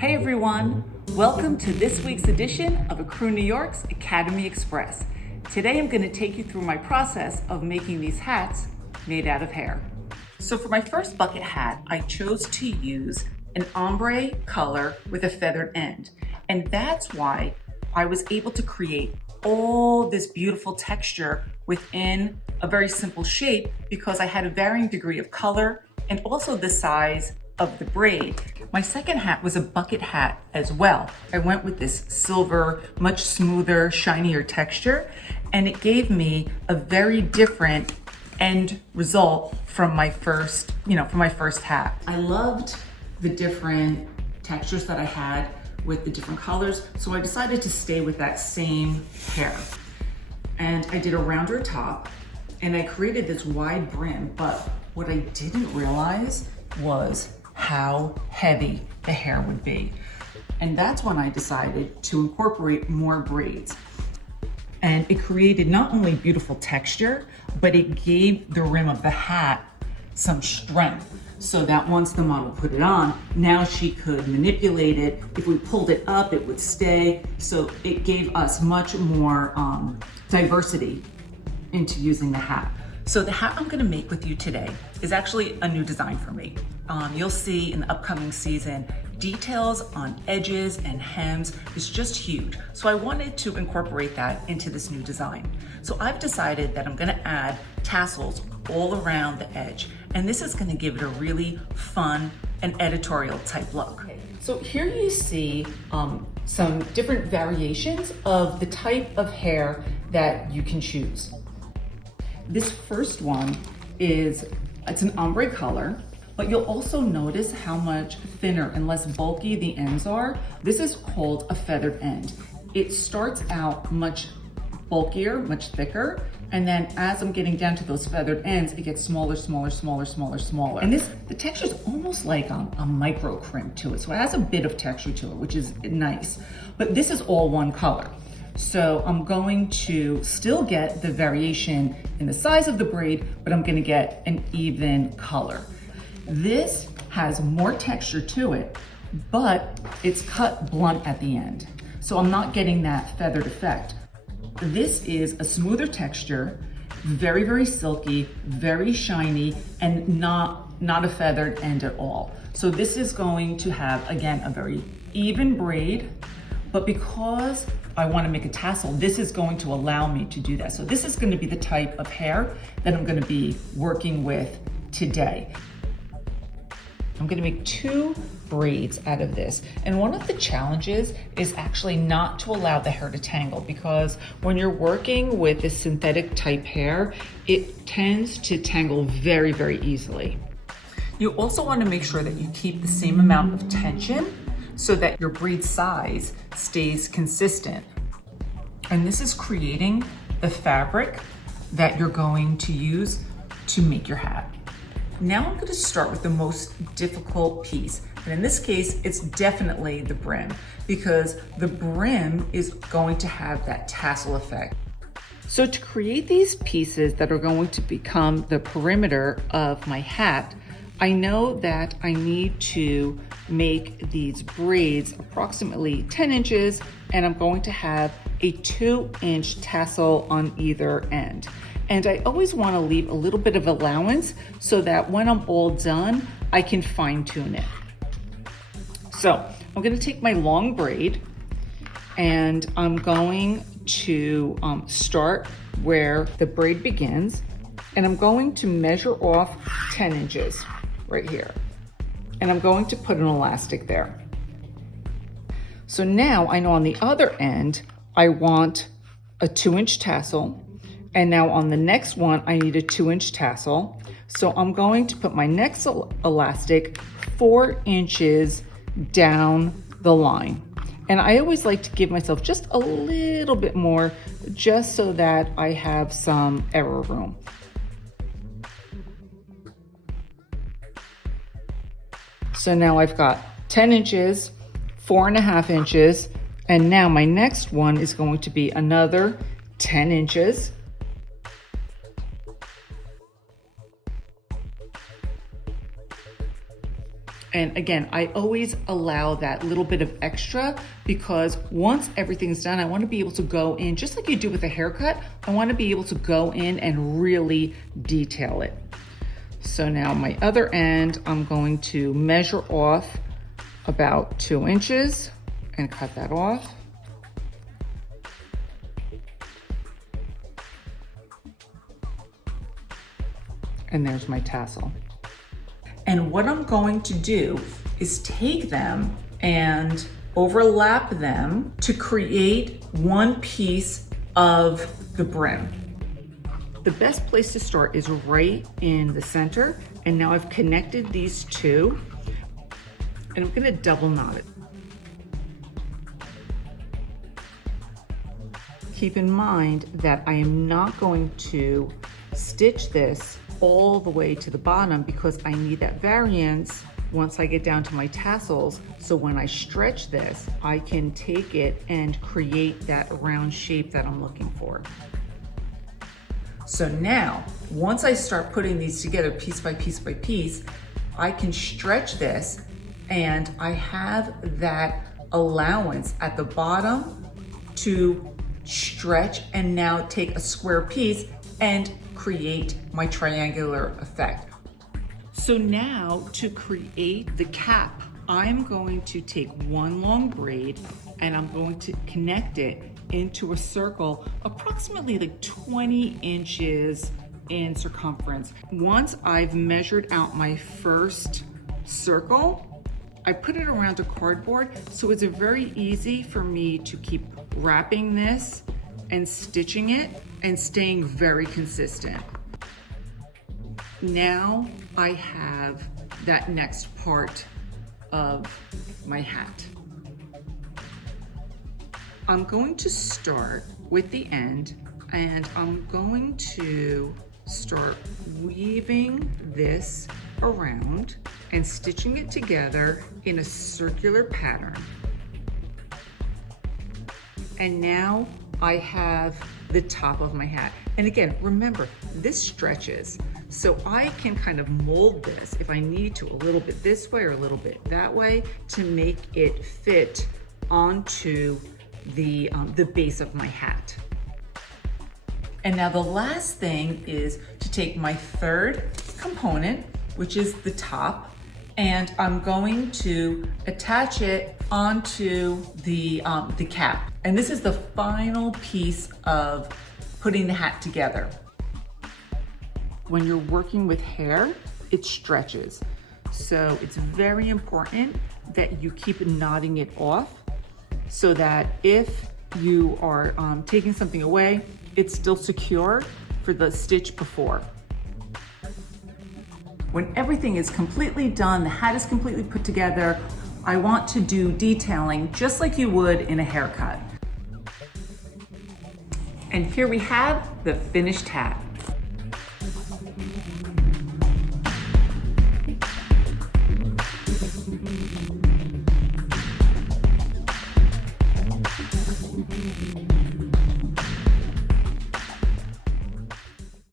Hey everyone, welcome to this week's edition of Accrue New York's Academy Express. Today I'm going to take you through my process of making these hats made out of hair. So for my first bucket hat, I chose to use an ombre color with a feathered end. And that's why I was able to create all this beautiful texture within a very simple shape because I had a varying degree of color and also the size of the braid. My second hat was a bucket hat as well. I went with this silver, much smoother, shinier texture, and it gave me a very different end result from my first, hat. I loved the different textures that I had with the different colors, so I decided to stay with that same hair. And I did a rounder top, and I created this wide brim, but what I didn't realize was how heavy the hair would be. And that's when I decided to incorporate more braids. And it created not only beautiful texture, but it gave the rim of the hat some strength so that once the model put it on, now she could manipulate it. If we pulled it up, it would stay. So it gave us much more diversity into using the hat. So the hat I'm gonna make with you today is actually a new design for me. You'll see in the upcoming season, details on edges and hems is just huge. So I wanted to incorporate that into this new design. So I've decided that I'm gonna add tassels all around the edge. And this is gonna give it a really fun and editorial type look. So here you see some different variations of the type of hair that you can choose. This first one it's an ombre color, but you'll also notice how much thinner and less bulky the ends are. This is called a feathered end. It starts out much bulkier, much thicker, and then as I'm getting down to those feathered ends, it gets smaller, smaller, smaller, smaller, smaller. And the texture is almost like a micro crimp to it. So it has a bit of texture to it, which is nice. But this is all one color. So I'm going to still get the variation in the size of the braid, but I'm gonna get an even color. This has more texture to it, but it's cut blunt at the end. So I'm not getting that feathered effect. This is a smoother texture, very, very silky, very shiny, and not a feathered end at all. So this is going to have, again, a very even braid, but because I want to make a tassel, this is going to allow me to do that. So this is going to be the type of hair that I'm going to be working with today. I'm going to make 2 braids out of this. And one of the challenges is actually not to allow the hair to tangle, because when you're working with this synthetic type hair, it tends to tangle very, very easily. You also want to make sure that you keep the same amount of tension so that your braid size stays consistent. And this is creating the fabric that you're going to use to make your hat. Now I'm going to start with the most difficult piece. And in this case, it's definitely the brim, because the brim is going to have that tassel effect. So to create these pieces that are going to become the perimeter of my hat, I know that I need to make these braids approximately 10 inches, and I'm going to have a 2-inch tassel on either end. And I always want to leave a little bit of allowance so that when I'm all done, I can fine tune it. So I'm going to take my long braid and I'm going to start where the braid begins, and I'm going to measure off 10 inches right here. And I'm going to put an elastic there. So now I know on the other end, I want a 2-inch tassel. And now on the next one, I need a 2-inch tassel. So I'm going to put my next elastic 4 inches down the line. And I always like to give myself just a little bit more, just so that I have some error room. So now I've got 10 inches, 4.5 inches, and now my next one is going to be another 10 inches. And again, I always allow that little bit of extra because once everything's done, I want to be able to go in, just like you do with a haircut, I want to be able to go in and really detail it. So now my other end, I'm going to measure off about 2 inches and cut that off. And there's my tassel. And what I'm going to do is take them and overlap them to create one piece of the brim. The best place to start is right in the center. And now I've connected these two and I'm gonna double knot it. Keep in mind that I am not going to stitch this all the way to the bottom because I need that variance once I get down to my tassels. So when I stretch this, I can take it and create that round shape that I'm looking for. So now, once I start putting these together piece by piece by piece, I can stretch this and I have that allowance at the bottom to stretch and now take a square piece and create my triangular effect. So now to create the cap, I'm going to take one long braid and I'm going to connect it into a circle approximately like 20 inches in circumference. Once I've measured out my first circle, I put it around a cardboard, so it's very easy for me to keep wrapping this and stitching it and staying very consistent. Now I have that next part of my hat. I'm going to start with the end and I'm going to start weaving this around and stitching it together in a circular pattern. And now I have the top of my hat. And again, remember, this stretches. So I can kind of mold this if I need to, a little bit this way or a little bit that way to make it fit onto the base of my hat. And now the last thing is to take my third component, which is the top, and I'm going to attach it onto the cap. And this is the final piece of putting the hat together. When you're working with hair, it stretches. So it's very important that you keep knotting it off so that if you are taking something away, it's still secure for the stitch before. When everything is completely done, the hat is completely put together, I want to do detailing just like you would in a haircut. And here we have the finished hat.